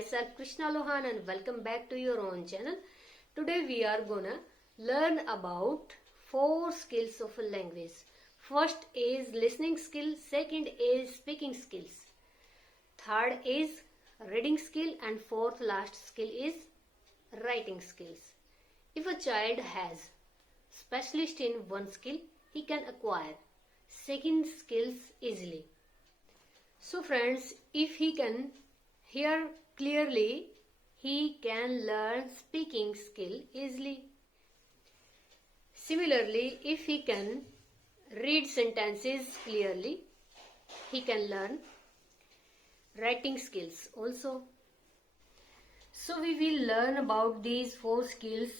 myself Krishna Lohan and welcome back to your own channel. Today we are gonna learn about 4 skills of a language. First is listening skill, second is speaking skills, third is reading skill, and fourth last skill is writing skills. If a child has specialist in one skill, he can acquire second skills easily. So friends, if he can hear clearly, he can learn speaking skill easily. Similarly, if he can read sentences clearly, he can learn writing skills also. So we will learn about these 4 skills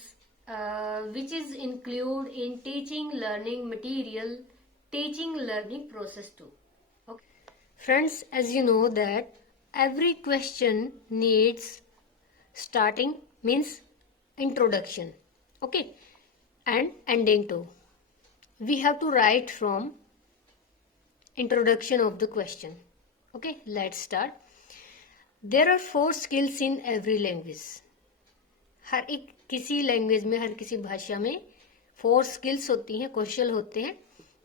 which is include in teaching learning material, teaching learning process too. Okay. Friends, as you know that every question needs starting means introduction, okay, and ending too. We have to write from introduction of the question. Okay, let's start. There are 4 skills in every language. हर एक किसी language में, हर किसी भाषा में 4 skills होती हैं, कौशल होते हैं,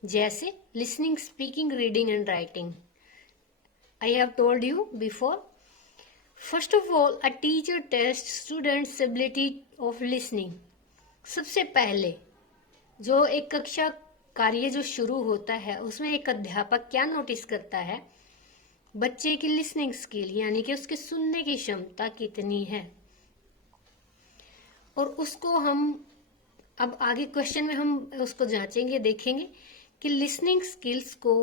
जैसे listening, speaking, reading and writing. I have told you before. First of all, a teacher tests students' ability of listening. सबसे पहले जो एक कक्षा कार्य जो शुरू होता है उसमें एक अध्यापक क्या नोटिस करता है, बच्चे की लिसनिंग स्किल यानी कि उसके सुनने की क्षमता कितनी है. और उसको हम अब आगे क्वेश्चन में हम उसको जांचेंगे, देखेंगे कि लिसनिंग स्किल्स को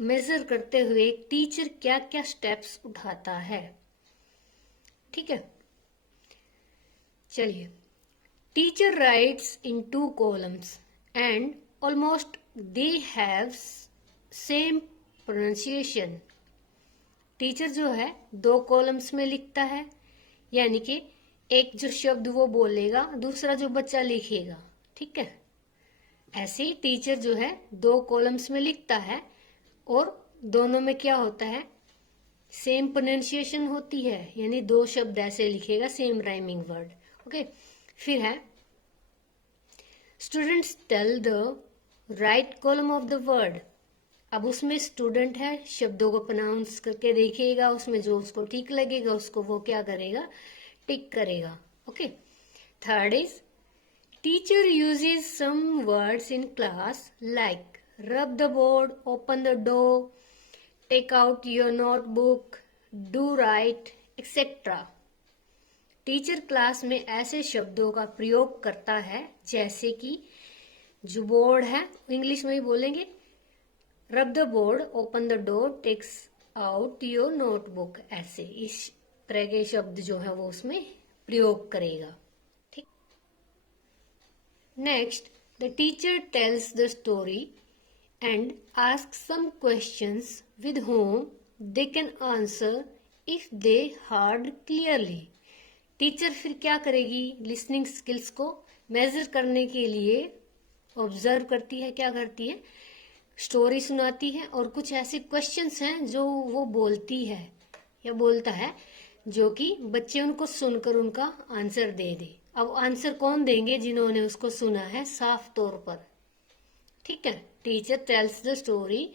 मेजर करते हुए एक टीचर क्या क्या स्टेप्स उठाता है. ठीक है, चलिए. Teacher rights in 2 columns and almost they have same pronunciation. Teacher जो है 2 कॉलम्स में लिखता है, यानी कि एक जो शब्द वो बोलेगा, दूसरा जो बच्चा लिखेगा. ठीक है, ऐसे ही टीचर जो है 2 कॉलम्स में लिखता है और दोनों में क्या होता है, सेम प्रोनाउंसिएशन होती है, यानी 2 शब्द ऐसे लिखेगा, सेम राइमिंग वर्ड. ओके, फिर है students tell the right column of the word. अब उसमें स्टूडेंट है, शब्दों को प्रोनाउंस करके देखेगा, उसमें जो उसको ठीक लगेगा उसको वो क्या करेगा, टिक करेगा. Okay. Third is teacher uses some words in class like rub the board, open the door, take out your notebook, do right, etc. Teacher class में ऐसे शब्दों का प्रयोग करता है जैसे कि जो बोर्ड है इंग्लिश में ही बोलेंगे, rub the board, open the door, takes out your notebook. ऐसे इस तरह के शब्द जो है वो उसमें प्रयोग करेगा. ठीक. Next, the teacher tells the story and ask some questions with whom they can answer if they heard clearly. Teacher फिर क्या करेगी, लिसनिंग स्किल्स को मेजर करने के लिए ऑब्जर्व करती है, क्या करती है, स्टोरी सुनाती है और कुछ ऐसे क्वेश्चंस हैं जो वो बोलती है या बोलता है जो कि बच्चे उनको सुनकर उनका आंसर दे दे. अब आंसर कौन देंगे, जिन्होंने उसको सुना है साफ तौर पर. ठीक है, teacher tells the story,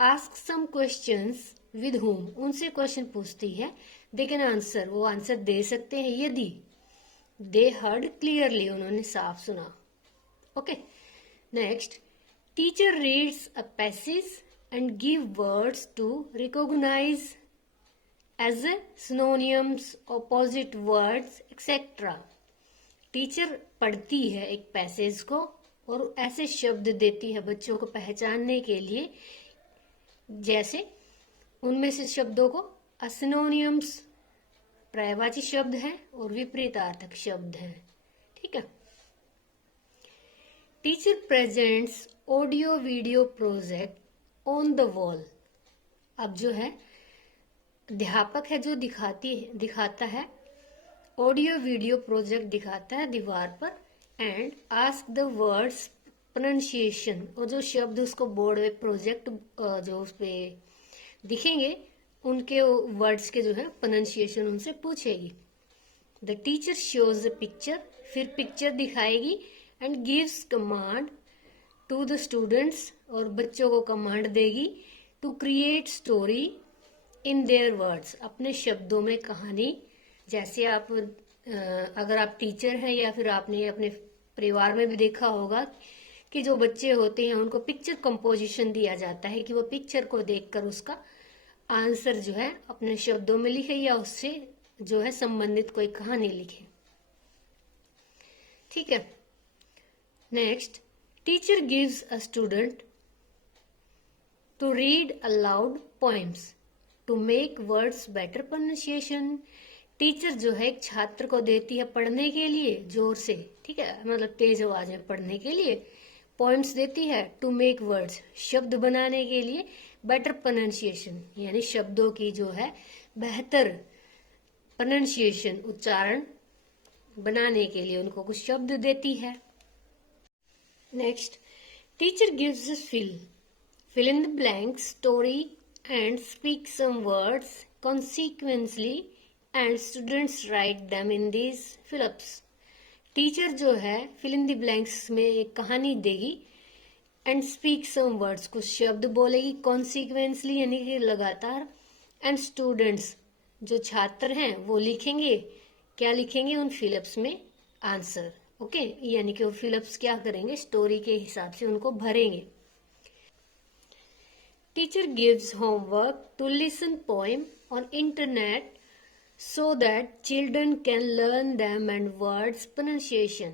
ask some questions with whom, उनसे क्वेश्चन पूछती है, दे कैन आंसर, वो आंसर दे सकते हैं यदि दे हर्ड क्लियरली, उन्होंने साफ सुना. Okay. Next, teacher reads a passage and give words to recognise as synonyms, opposite words etcetera. Teacher पढ़ती है एक पैसेज को और ऐसे शब्द देती है बच्चों को पहचानने के लिए, जैसे उनमें से शब्दों को सिनोनिम्स पर्यायवाची शब्द हैं और विपरीतार्थक शब्द हैं. ठीक है. Teacher presents audio video project on the wall. अब जो है अध्यापक है जो दिखाता है ऑडियो वीडियो प्रोजेक्ट दिखाता है दीवार पर, and ask the words pronunciation, और जो शब्द उसको बोर्ड पे प्रोजेक्ट जो उस पे दिखेंगे उनके वर्ड्स के जो है प्रोनाउंसिएशन उनसे पूछेगी। The teacher shows the picture, फिर पिक्चर दिखाएगी and gives command to the students, और बच्चों को कमांड देगी to create story in their words, अपने शब्दों में कहानी। जैसे आप अगर आप टीचर हैं या फिर आपने अपने परिवार में भी देखा होगा कि जो बच्चे होते हैं उनको पिक्चर कंपोजिशन दिया जाता है कि वो पिक्चर को देखकर उसका आंसर जो है अपने शब्दों में लिखे या उससे जो है संबंधित कोई कहानी लिखे। ठीक है। Next, teacher gives a student to read aloud poems to make words better pronunciation. Teacher जो है एक छात्र को देती है पढ़ने के लिए जोर से, ठीक है, मतलब तेज आवाज में पढ़ने के लिए पॉइंट्स देती है, टू मेक वर्ड्स शब्द बनाने के लिए, बेटर प्रोनाउंसिएशन यानी शब्दों की जो है बेहतर प्रोनाउंसिएशन उच्चारण बनाने के लिए उनको कुछ शब्द देती है। Next, teacher gives us fill in the blank story and speak some words consequently and students write them in these fill-ups। Teacher जो है fill in the blanks में एक कहानी देगी and speak some words, कुछ शब्द बोलेगी, consequently यानी कि लगातार, and students जो छात्र हैं वो लिखेंगे, क्या लिखेंगे उन फिलअप्स में आंसर। ओके, यानी कि वो फिलअप्स क्या करेंगे, स्टोरी के हिसाब से उनको भरेंगे। Teacher gives homework to listen poem on internet so that children can learn them and words pronunciation।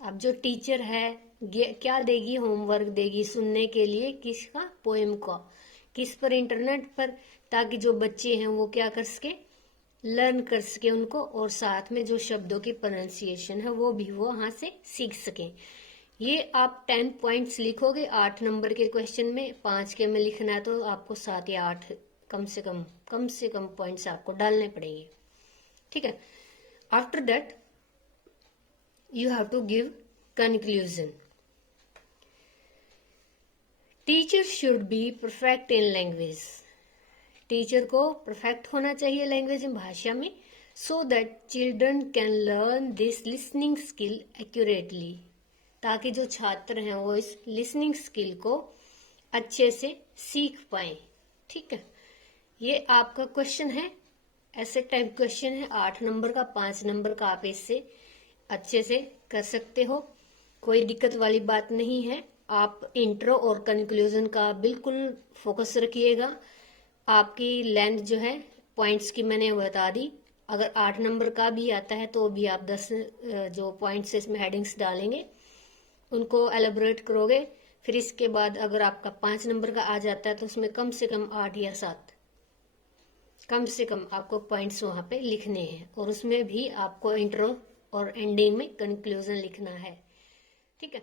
अब जो टीचर है क्या देगी, होमवर्क देगी सुनने के लिए, किसका, पोएम का, किस पर, इंटरनेट पर, ताकि जो बच्चे हैं वो क्या कर सके, लर्न कर सके उनको, और साथ में जो शब्दों की प्रोनाउंसिएशन है वो भी वो वहां से सीख सकें। ये आप 10 पॉइंट्स लिखोगे 8 नंबर के क्वेश्चन में, 5 के में लिखना है तो आपको 7 या 8 कम से कम पॉइंट्स आपको डालने पड़ेंगे। ठीक है। After that you have to give conclusion. Teacher should be perfect in language, teacher को परफेक्ट होना चाहिए लैंग्वेज में, भाषा में, so that children can learn this listening skill accurately, ताकि जो छात्र हैं वो इस लिसनिंग स्किल को अच्छे से सीख पाए। ठीक है, ये आपका क्वेश्चन है, ऐसे टाइप क्वेश्चन है 8 नंबर का, 5 नंबर का, आप इससे अच्छे से कर सकते हो, कोई दिक्कत वाली बात नहीं है। आप इंट्रो और कंक्लूजन का बिल्कुल फोकस रखिएगा। आपकी लेंथ जो है पॉइंट्स की मैंने बता दी, अगर 8 नंबर का भी आता है तो भी आप 10 जो पॉइंट्स इसमें हेडिंग्स डालेंगे उनको एलेबोरेट करोगे। फिर इसके बाद अगर आपका 5 नंबर का आ जाता है तो उसमें कम से कम 8 या 7 कम से कम आपको पॉइंट्स वहां पे लिखने हैं, और उसमें भी आपको इंट्रो और एंडिंग में कंक्लूजन लिखना है। ठीक है।